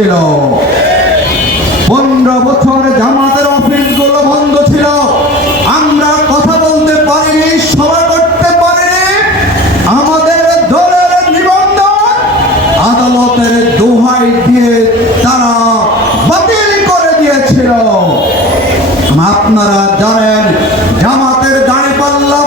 ছিল। 15 বছর জামাতের অফিসগুলো বন্ধ ছিল, আমরা কথা বলতে পারিনি, সভা করতে পারিনি। আমাদের দলের নিবন্ধন আদালতের দোহাই দিয়ে তারা বাতিল করে দিয়েছিল। আপনারা জানেন জামাতের দাঁড়িপাল্লা